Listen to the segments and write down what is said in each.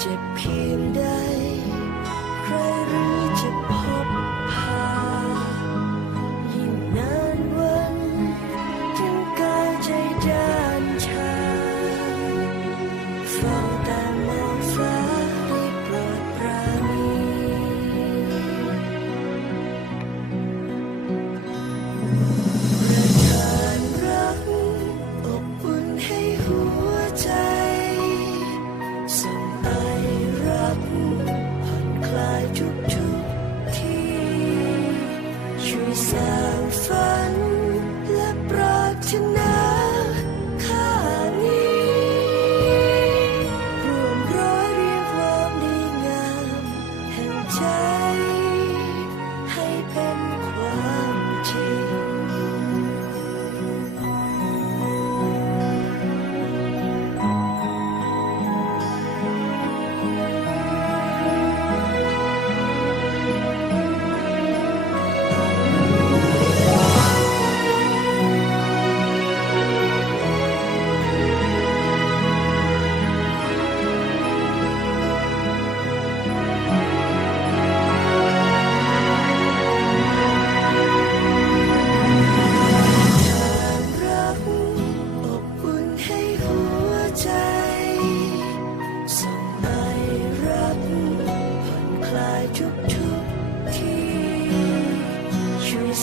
เจ็บเพียงใดใครรู้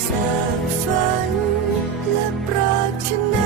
สร้างฝันและปรารถนา